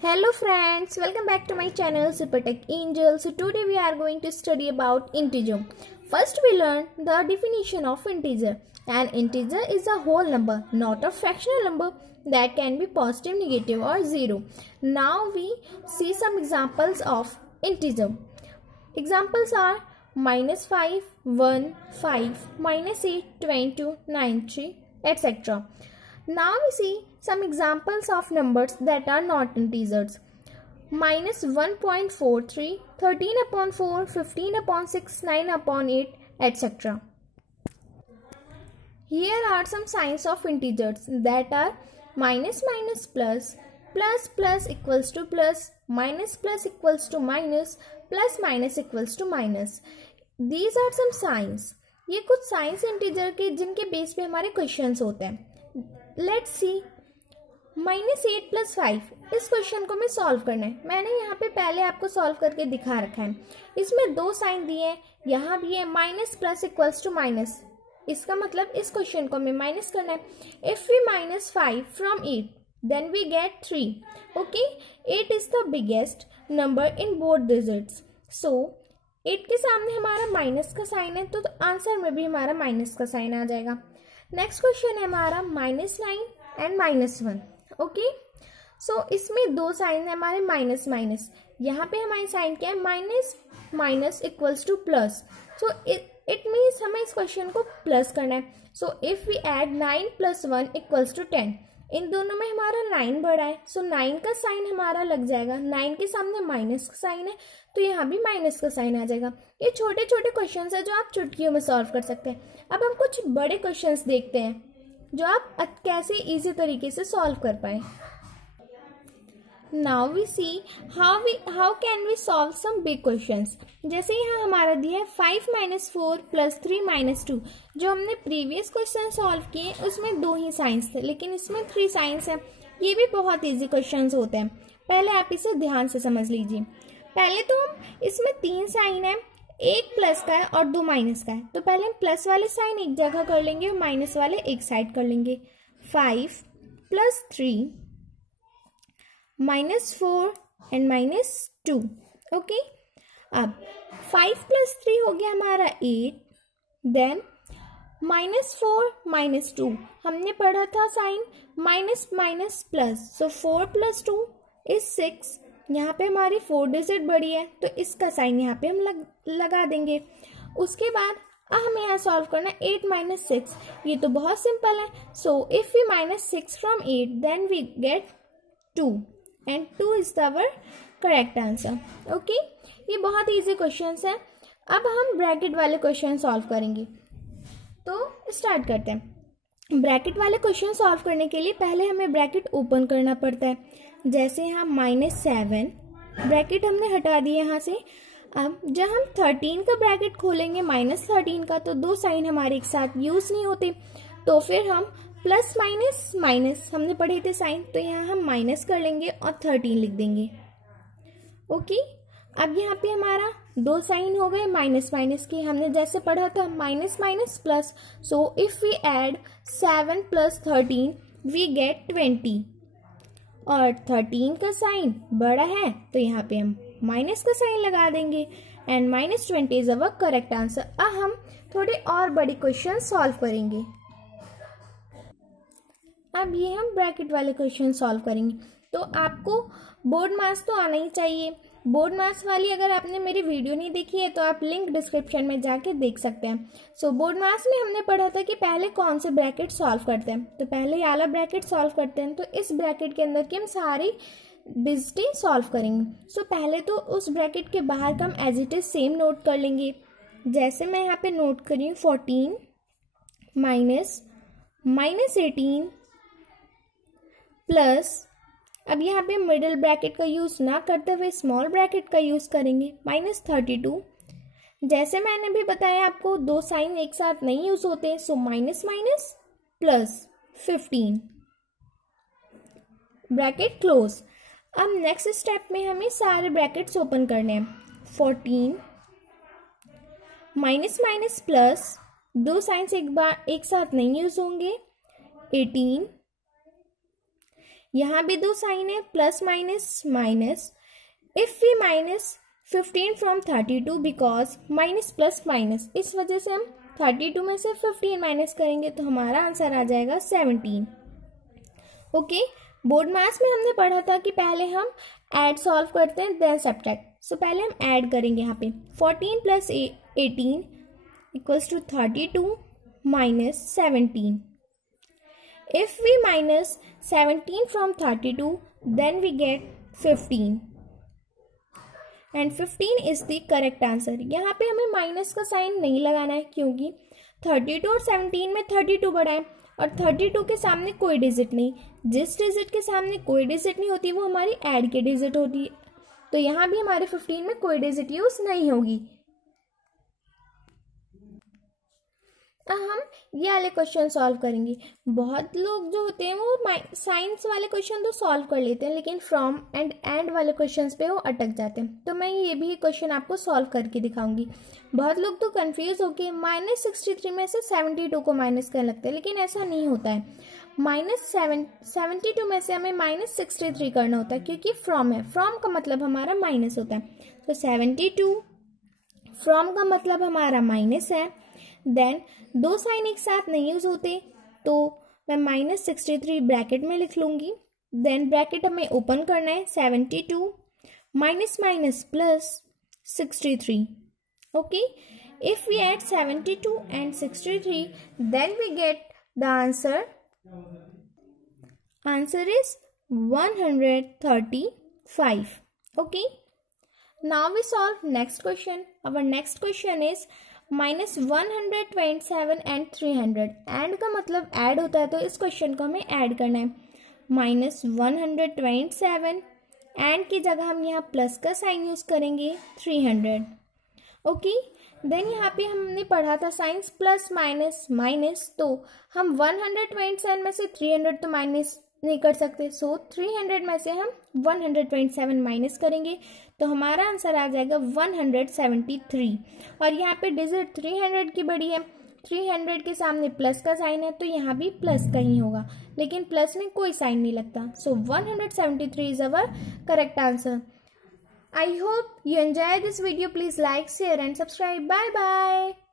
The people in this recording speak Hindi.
Hello friends, welcome back to my channel Supertech Angel. So today we are going to study about integer. First we learn the definition of integer. An integer is a whole number, not a fractional number that can be positive, negative or zero. Now we see some examples of integer. Examples are -5, 1, 5, -8, 22, 9, 3, etc. Now we see some examples of numbers that are not integers. -1.43, 13/4, 15/6, 9/8, etc. Here are some signs of integers that are minus minus plus, plus plus equals to plus, minus plus equals to minus, plus minus equals to minus. These are some signs. ये कुछ साइंस इंटीजर के जिनके बेस पे हमारे क्वेश्चंस होते हैं. Let's see -8 + 5. इस क्वेश्चन को मैं सॉल्व करना है. मैंने यहाँ पे पहले आपको सॉल्व करके दिखा रखा है. इसमें दो साइन दिए हैं, यहाँ भी है minus plus equals to minus. इसका मतलब इस क्वेश्चन को हमें माइनस करना है. If we minus 5 from 8 then we get 3. Okay, 8 is the biggest number in both digits. So 8 के सामने हमारा माइनस का साइन है तो आंसर में भी हमारा माइनस का साइन आ जाएगा. नेक्स्ट क्वेश्चन है हमारा -9 एंड -1. ओके, सो इसमें दो साइन है हमारे माइनस माइनस. यहाँ पे हमारे साइन क्या है, minus minus equals to plus. So it means हमें इस क्वेश्चन को प्लस करना है. So if we add 9 + 1 equals to 10. इन दोनों में हमारा 9 बड़ा है, सो 9 का साइन हमारा लग जाएगा. 9 के सामने माइनस का साइन है तो यहाँ भी माइनस का साइन आ जाएगा. ये छोटे छोटे क्वेश्चंस है जो आप चुटकियों में सॉल्व कर सकते हैं. अब हम कुछ बड़े क्वेश्चंस देखते हैं जो आप कैसे इजी तरीके से सॉल्व कर पाए. Now we see how can we solve some big questions. जैसे यहाँ हमारा दिया है 5 - 4 + 3 - 2. जो हमने प्रीवियस क्वेश्चन सॉल्व किए उसमें 2 ही साइंस थे, लेकिन इसमें 3 साइंस है. ये भी बहुत इजी क्वेश्चंस होते हैं. पहले आप इसे ध्यान से समझ लीजिए. पहले तो हम इसमें 3 साइन है, एक प्लस का है और 2 माइनस का है. तो पहले हम प्लस वाले साइन एक जगह कर लेंगे और माइनस वाले एक साइड कर लेंगे. 5 + 3 -4 एंड -2. ओके, अब 5 + 3 हो गया हमारा 8. देन -4 - 2 हमने पढ़ा था sign minus minus plus. So 4 + 2 is 6. यहाँ पे हमारी 4 डिजिट बड़ी है तो इसका साइन यहाँ पे हम लगा देंगे. उसके बाद हमें यहाँ सॉल्व करना है 8 - 6. ये तो बहुत सिंपल है. So if we -6 from 8 then we get 2 and 2 is our correct answer. Okay, ये बहुत इजी क्वेश्चंस है. अब हम ब्रैकेट वाले क्वेश्चन सॉल्व करेंगे. तो स्टार्ट करते हैं. ब्रैकेट वाले क्वेश्चन सॉल्व करने के लिए पहले हमें ब्रैकेट ओपन करना पड़ता है. जैसे यहाँ -7 ब्रैकेट हमने हटा दिया यहाँ से. अब जब हम 13 का ब्रैकेट खोलेंगे -13 का तो 2 साइन हमारे एक साथ यूज नहीं होते. तो फिर हम प्लस माइनस माइनस हमने पढ़े थे साइन, तो यहाँ हम माइनस कर लेंगे और 13 लिख देंगे. ओके, अब यहाँ पे हमारा 2 साइन हो गए माइनस माइनस के. हमने जैसे पढ़ा था minus minus plus. So if we add 7 + 13 we get 20. और 13 का साइन बड़ा है तो यहाँ पे हम माइनस का साइन लगा देंगे and -20 is our correct answer. अब हम थोड़े और बड़े क्वेश्चन सॉल्व करेंगे. अब ये हम ब्रैकेट वाले क्वेश्चन सॉल्व करेंगे. तो आपको बोर्ड मास तो आना ही चाहिए. बोर्ड मास वाली अगर आपने मेरी वीडियो नहीं देखी है तो आप लिंक डिस्क्रिप्शन में जाके देख सकते हैं. सो बोर्ड मास में हमने पढ़ा था कि पहले कौन से ब्रैकेट सॉल्व करते हैं. तो पहले ये वाला ब्रैकेट सॉल्व करते हैं. तो इस ब्रैकेट के अंदर की हम सारी डिजिटें सॉल्व करेंगे. सो पहले तो उस ब्रैकेट के बाहर का हम as it is same note कर लेंगे. जैसे मैं यहाँ पे नोट करी 14 -18 प्लस. अब यहाँ पे मिडिल ब्रैकेट का यूज ना करते हुए स्मॉल ब्रैकेट का यूज करेंगे -32. जैसे मैंने भी बताया आपको 2 साइन एक साथ नहीं यूज होते. So minus minus plus 15 bracket close. अब नेक्स्ट स्टेप में हमें सारे ब्रैकेट्स ओपन करने हैं. 14 माइनस माइनस प्लस 2 साइंस एक साथ नहीं यूज होंगे. 18 यहाँ भी दो साइन है, plus minus minus. If we minus 15 from 32 because minus plus minus, इस वजह से हम 32 में से 15 माइनस करेंगे तो हमारा आंसर आ जाएगा 17. ओके, बोर्ड मैथ्स में हमने पढ़ा था कि पहले हम ऐड सॉल्व करते हैं देन सब्ट्रैक्ट. सो पहले हम ऐड करेंगे. यहाँ पे 14 plus 18 equals to 32 minus 17. If we minus 17 from 32 then we get 15 and 15 is the correct answer. यहाँ पे हमें माइनस का साइन नहीं लगाना है क्योंकि 32 और 17 में 32 बड़ा है और 32 के सामने कोई डिजिट नहीं. जिस डिजिट के सामने कोई डिजिट नहीं होती वो हमारी ऐड की डिजिट होती है. तो यहाँ भी हमारे 15 में कोई डिजिट यूज नहीं होगी. अब हम ये वाले क्वेश्चन सॉल्व करेंगे. बहुत लोग जो होते हैं वो साइंस वाले क्वेश्चन तो सॉल्व कर लेते हैं लेकिन फ्रॉम एंड वाले क्वेश्चंस पे वो अटक जाते हैं. तो मैं ये भी क्वेश्चन आपको सॉल्व करके दिखाऊंगी. बहुत लोग तो कंफ्यूज होके -63 में से 72 को माइनस करने लगते हैं लेकिन ऐसा नहीं होता है. -72 में से हमें -63 करना होता है क्योंकि फ्रॉम है. फ्रॉम का मतलब हमारा माइनस होता है. तो 72 फ्रॉम का मतलब हमारा माइनस है. देन दो साइन एक साथ नहीं यूज होते तो मैं -63 ब्रैकेट में लिख लूंगी. देन ब्रैकेट हमें ओपन करना है. 72 minus minus plus 63. Okay, if we add 72 and 63 then we get the answer. Answer is 135. Okay, now we solve next question. Our next question is -127 and 300. And का मतलब ऐड होता है तो इस क्वेश्चन को हमें ऐड करना है. -127 एंड की जगह हम यहाँ प्लस का साइन यूज करेंगे 300. ओके, देन यहाँ पे हमने पढ़ा था साइंस प्लस माइनस माइनस. तो हम 127 में से 300 तो माइनस नहीं कर सकते. सो 300 में से हम 127 माइनस करेंगे तो हमारा आंसर आ जाएगा 173. और यहाँ पे डिजिट 300 की बड़ी है. 300 के सामने प्लस का साइन है तो यहाँ भी प्लस का ही होगा लेकिन प्लस में कोई साइन नहीं लगता. सो 173 is our correct answer. I hope you enjoy this video. Please like, share and subscribe. Bye bye.